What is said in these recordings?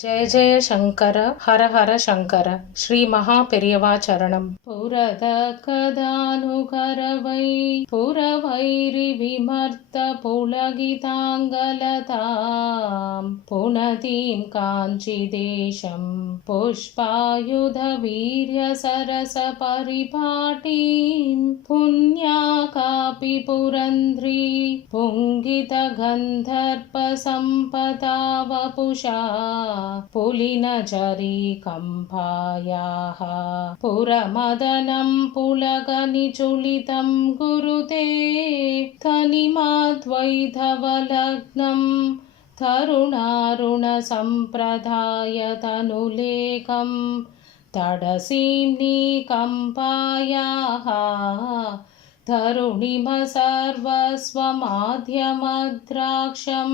जय जय शंकर हर हर शंकर श्री महापेरियवा चरणम पुरद कदानुकरवै पुरवैरि विमर्त पुलगितांगलतां पुनतीं काञ्चिदेशं पुष्पायुध वीर्य सरस परिपाटीं पुण्या कापि पुरंध्री पुंगित गंधर्प संपदा वपुषा पुलिनचरीकम्पायाः पुरमदनं पुलकनिचुलितं गुरुते तनिमाद्वैधवलग्नं तरुणारुणसम्प्रदायतनुलेकं तडसीम्निकम्पायाः तरुणिम सर्वस्वमाध्यमद्राक्षं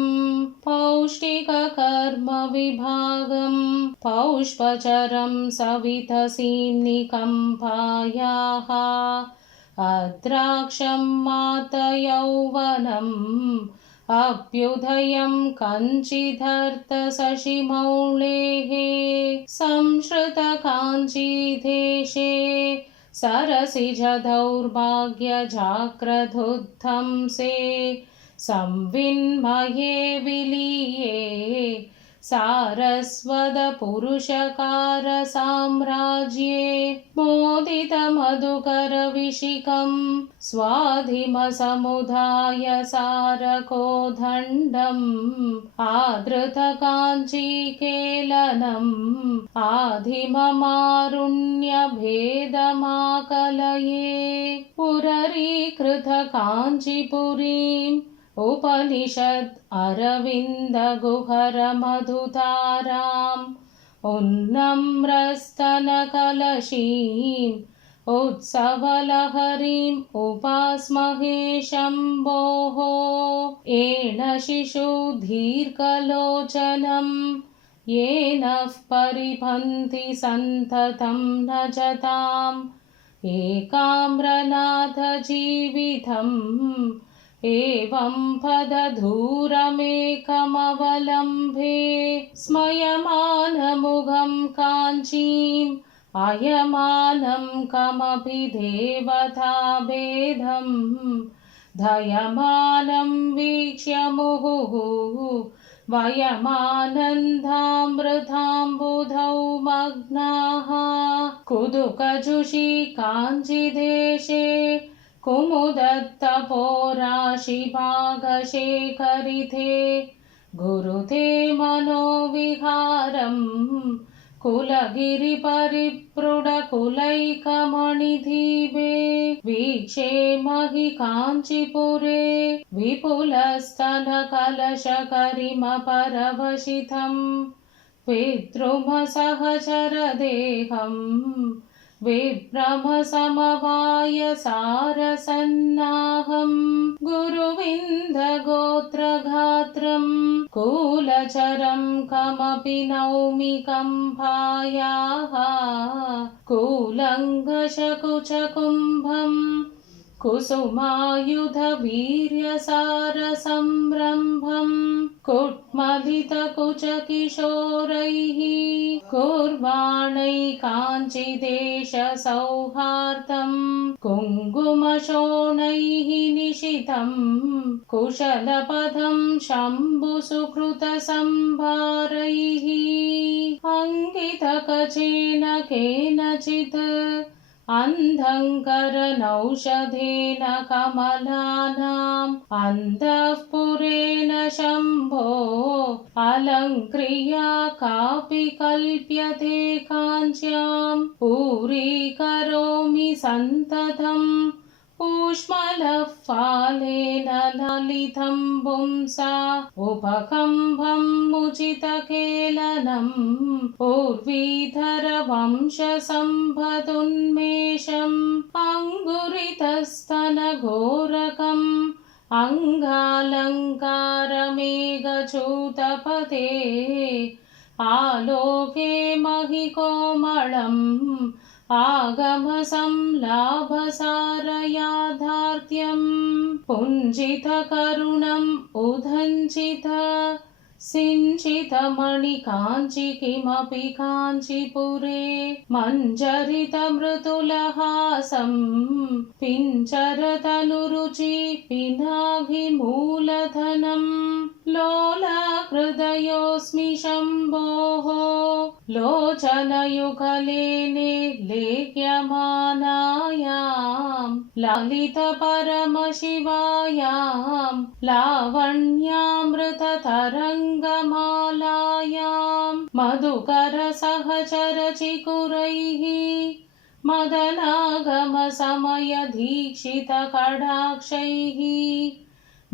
पौष्टिककर्मविभागं पौष्पचरं सवितसीम्निकम्पायाः अद्राक्षं मातयौवनम् अभ्युदयं कञ्चिदर्थशशिमौलेः संश्रितकाञ्चीदेशे सरसिजदौर्भाग्यजाग्रदुद्धंसे संविन्मये विलीये सारस्वतपुरुषकारसाम्राज्ये मोदितमधुकरविशिखं स्वाधिमसमुदाय सारकोदण्डम् आदृतकाञ्चीकेलनम् आधिममारुण्यभेदमाकलये पुररीकृतकाञ्चीपुरीम् उपनिषद् अरविन्दगुहरमधुताराम् उन्नम्रस्तनकलशीम् उत्सवलहरीम् उपास्महे शम्भोः येन शिशुदीर्घलोचनम् येनः परिपन्थि सन्ततं न जताम् एकाम्रनाथजीवितम् एवं पदधूरमेकमवलम्बे स्मयमानमुखं काञ्चीम् अयमानं कमपि देवताभेदं धयमानं वीक्ष्य मुहुः वयमानन्दामृताम्बुधौ मग्नाः कुतुकजुषि काञ्चिदेशे कुमुदत्तपोराशिभागशेखरिते गुरुते मनोविहारम् कुलगिरिपरिप्रुडकुलैकमणिदीपे वीक्षे महि काञ्चीपुरे विपुलस्तनकलशकरिमपरवशितं पितृमसहचरदेहम् विभ्रमसमवाय सारसन्नाहं गुरुविन्दगोत्रगात्रं कूलचरं कमपि नौमि कम्पायाः कूलङ्गशकुचकुम्भं कुसुमायुधवीर्यसारसंरम्भं कुट्मलितकुचकिशोरैः कुर्वाणैकाञ्चिदेशसौहार्दं कुङ्कुमशोणैः निशितं कुशलपदं शम्भुसुकृतसंभारैः अङ्कितकचेन केनचित् अन्धङ्करनौषधेन कमलानाम् अन्तःपुरेण शम्भो अलङ्क्रिया कापि कल्प्यते काञ्च्याम् पूरीकरोमि सन्ततम् ऊष्मलः फालेन ललितं पुंसा उपकम्भं मुचितकेलनम् उर्वीधरवंशसम्पदुन्मेषम् अङ्गुरितस्तनघोरकम् अङ्गालङ्कारमेघचूतपते आलोके महिकोमलम् आगमसंलाभसारयाथार्थ्यं पुञ्जितकरुणम् उदञ्चित सिञ्चितमणिकाञ्चि किमपि काञ्चीपुरे मञ्जरितमृदुलहासं पिञ्जरतनुरुचि पिनाकि मूलधनम् लोलाहृदयोऽस्मि शम्भोः लोचनयुगलेने लेख्यमानायां ललितपरमशिवायां लावण्यामृततरङ्गमालायां मधुकरसहचरचिकुरैः मदनागमसमयदीक्षितकटाक्षैः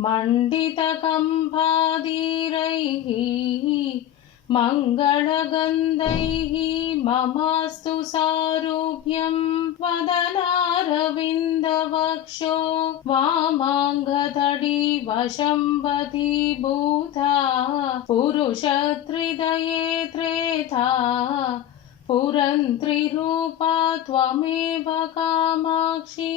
मण्डितकम्भाधीरैः मङ्गलगन्धैः ममास्तु सारूप्यं वदनारविन्दवक्षो वामाङ्गतटी वशम्वतीभूता पुरुषहृदये त्रेधा पुरन्त्रिरूपा त्वमेव कामाक्षी।